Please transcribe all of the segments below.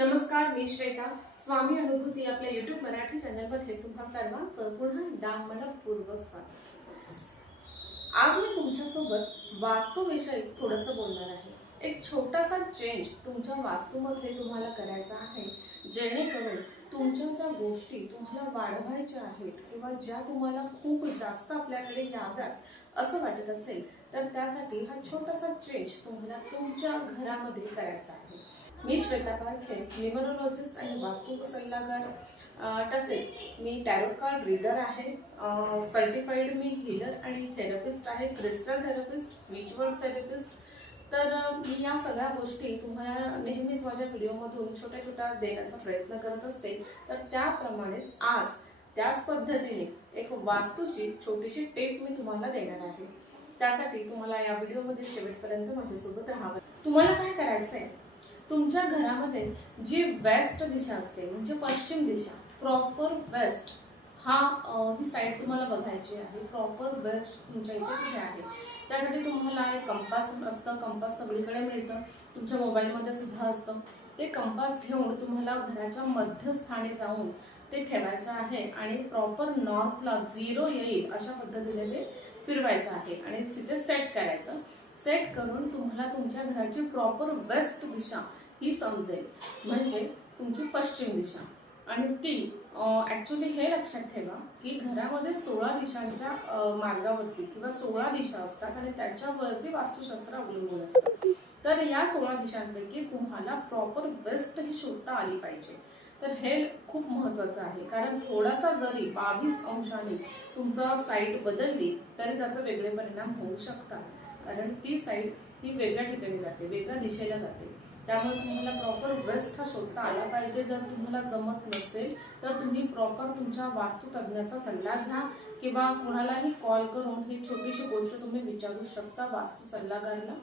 नमस्कार मी श्वेता. स्वामी अनुभूती आपल्या युट्यूब मराठी चॅनलमध्ये तुम्हा सर्वांचं पुन्हा एकदा मनपूर्वक स्वागत. आज मी तुमच्यासोबत वास्तूविषयी थोडंसं बोलणार आहे. एक छोटासा चेंज तुमच्या वास्तूमध्ये तुम्हाला करायचा आहे जेणेकरून तुमच्या ज्या गोष्टी तुम्हाला वाढवायच्या आहेत किंवा ज्या तुम्हाला खूप जास्त आपल्याकडे याव्यात असं वाटत असेल तर त्यासाठी हा छोटासा चेंज तुम्हाला तुमच्या घरामध्ये करायचा आहे. मी श्वेता पारखे न्युमरोलॉजिस्ट आणि वास्तू सल्लागार. तसेच मी टॅरो कार्ड रीडर आहे. सर्टिफाईड मी हिलर आणि थेरपिस्ट आहे क्रिस्टल थेरपिस्ट स्पिरिच्युअल थेरपिस्ट तर मी या सगळ्या गोष्टी तुम्हाला नेहमीच माझ्या व्हिडिओमधून छोट्या छोट्या देण्याचा प्रयत्न करत असते. तर त्याप्रमाणेच आज त्याच पद्धतीने एक वास्तूची छोटीशी टेप मी तुम्हाला देणार आहे. त्यासाठी तुम्हाला या व्हिडिओमध्ये शेवटपर्यंत माझ्यासोबत राहावं. तुम्हाला काय करायचं आहे तुमच्या घरामध्ये जी वेस्ट दिशा असते म्हणजे पश्चिम दिशा प्रॉपर वेस्ट हा ही साईड तुम्हाला बघायची आहे. प्रॉपर वेस्ट तुमच्या इथे कुठे आहे. त्यासाठी तुम्हाला एक कंपास असतं. कंपास सगळीकडे मिळतं. तुमच्या मोबाईलमध्ये सुद्धा असतं. ते कंपास घेऊन तुम्हाला घराच्या मध्यस्थानी जाऊन ते ठेवायचं आहे आणि प्रॉपर नॉर्थला झिरो येईल अशा पद्धतीने ते फिरवायचं आहे. आणि तिथे सेट करायचं. सेट करून तुम्हाला तुमच्या घराची प्रॉपर वेस्ट दिशा ही समजेल. म्हणजे तुमची पश्चिम दिशा. आणि ती ॲक्च्युली हे लक्षात ठेवा की घरामध्ये सोळा दिशांच्या मार्गावरती किंवा सोळा दिशा असतात आणि त्याच्यावरती वास्तुशास्त्र अवलंबून असतं. तर या सोळा दिशांपैकी तुम्हाला प्रॉपर बेस्ट ही शोधता आली पाहिजे. तर हे खूप महत्त्वाचं आहे. कारण थोडासा जरी बावीस अंशाने तुमचं साईट बदलली तरी त्याचे वेगळे परिणाम होऊ शकतात. कारण ती साईट ही वेगळ्या ठिकाणी जाते वेगळ्या दिशेला जाते. त्यामुळे तुम्हाला प्रॉपर वेस्ट हा शोधता आला पाहिजे. जर तुम्हाला जमत नसेल तर तुम्ही प्रॉपर तुमच्या वास्तुतज्ञाचा सल्ला घ्या किंवा कोणालाही कॉल करून ही छोटीशी गोष्ट तुम्ही विचारू शकता वास्तू सल्लागारला.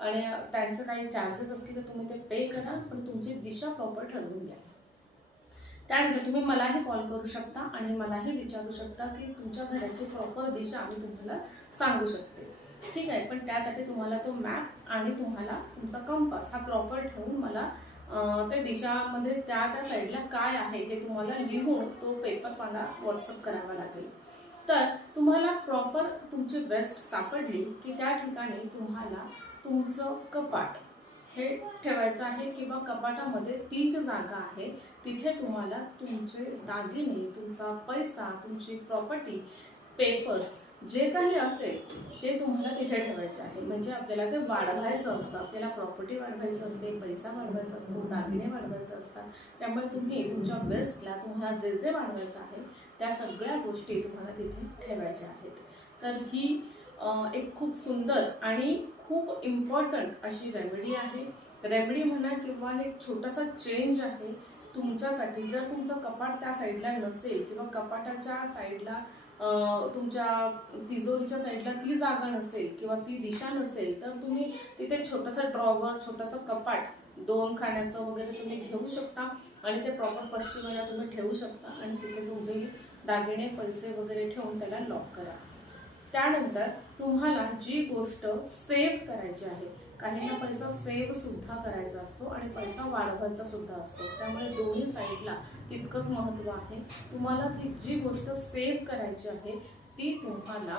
आणि त्यांचे काही चार्जेस असतील तर तुम्ही ते पे करा पण तुमची दिशा प्रॉपर ठरवून घ्या. त्यानंतर तुम्ही मलाही कॉल करू शकता आणि मलाही विचारू शकता की तुमच्या घराची प्रॉपर दिशा आम्ही तुम्हाला सांगू शकते. ठीक आहे पण त्यासाठी तुम्हाला तो मॅप आणि तुम्हाला तुमचा कंपास हा प्रॉपर ठेवून मला त्या दिशामध्ये त्या त्या साईडला काय आहे हे तुम्हाला लिहून तो पेपर मला व्हॉट्सअप करावा लागेल. तर तुम्हाला प्रॉपर तुमची बेस्ट सापडली की त्या ठिकाणी तुम्हाला तुमचं कपाट हे ठेवायचं आहे किंवा कपाटामध्ये ती जी जागा आहे तिथे तुम्हाला तुमचे दागिने तुमचा पैसा तुमची प्रॉपर्टी पेपर्स जे काही असेल ते तुम्हाला तिथे ठेवायचं आहे. म्हणजे आपल्याला ते वाढवायचं असतं. आपल्याला प्रॉपर्टी वाढवायची असते पैसा वाढवायचा असतो दागिने वाढवायचे असतात. त्यामुळे तुम्ही तुमच्या बेस्टला तुम्हाला जे जे वाढवायचं आहे त्या सगळ्या गोष्टी तुम्हाला तिथे ठेवायच्या आहेत. तर ही एक खूप सुंदर आणि खूप इम्पॉर्टंट अशी रेमेडी आहे. रेमेडी म्हणा किंवा एक छोटासा चेंज आहे तुमच्यासाठी. जर तुमचं कपाट त्या साईडला नसेल किंवा कपाटाच्या साईडला तुमच्या तिजोरीच्या साईडला ती जागा नसेल किंवा ती दिशा नसेल तर तुम्ही तिथे छोटंसं ड्रॉवर छोटंसं कपाट दोन खाण्याचं वगैरे तुम्ही घेऊ शकता आणि ते प्रॉपर पश्चिमेला तुम्ही ठेवू शकता आणि तिथे तुमचे दागिने पैसे वगैरे ठेवून त्याला लॉक करा. त्यानंतर तुम्हाला जी गोष्ट सेव्ह करायची आहे काहींना पैसा सेव्ह सुद्धा करायचा असतो आणि पैसा वाढवायचा सुद्धा असतो. त्यामुळे दोन्ही साईडला तितकंच महत्त्व आहे. तुम्हाला ती जी गोष्ट सेव्ह करायची आहे ती तुम्हाला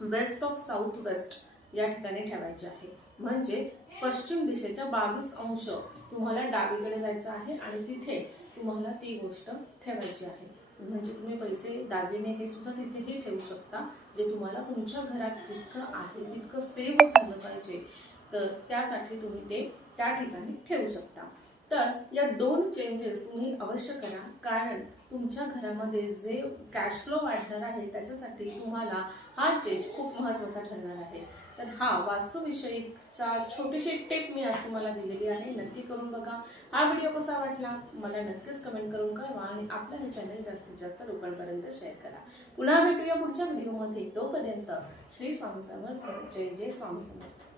वेस्ट ऑफ साऊथ वेस्ट या ठिकाणी ठेवायची आहे. म्हणजे पश्चिम दिशेच्या बावीस अंश तुम्हाला डावीकडे जायचं आहे आणि तिथे तुम्हाला ती गोष्ट ठेवायची आहे. म्हणजे तुम्ही पैसे दागिने हे सुद्धा तिथेही ठेवू शकता. जे तुम्हाला तुमच्या घरात जितकं आहे तितकं सेव्ह झालं पाहिजे. तर त्यासाठी तुम्ही ते त्या ठिकाणी ठेवू शकता. तर या दोन चेंजेस तुम्ही अवश्य करा. कारण तुमच्या घरामध्ये जे कॅश फ्लो वाढणार आहे त्याच्यासाठी तुम्हाला हा चेंज खूप महत्त्वाचा ठरणार आहे. तर हा वास्तुविषयीचा छोटीशी टिप मी आज तुम्हाला दिलेली आहे. नक्की करून बघा. हा व्हिडिओ कसा वाटला? मला नक्कीच कमेंट करून कळवा आणि आपलं हे चॅनल जास्तीत जास्त लोकांपर्यंत शेअर करा. पुन्हा भेटूया पुढच्या व्हिडिओमध्ये तोपर्यंत श्री स्वामी समर्थ. जय जय स्वामी समर्थ.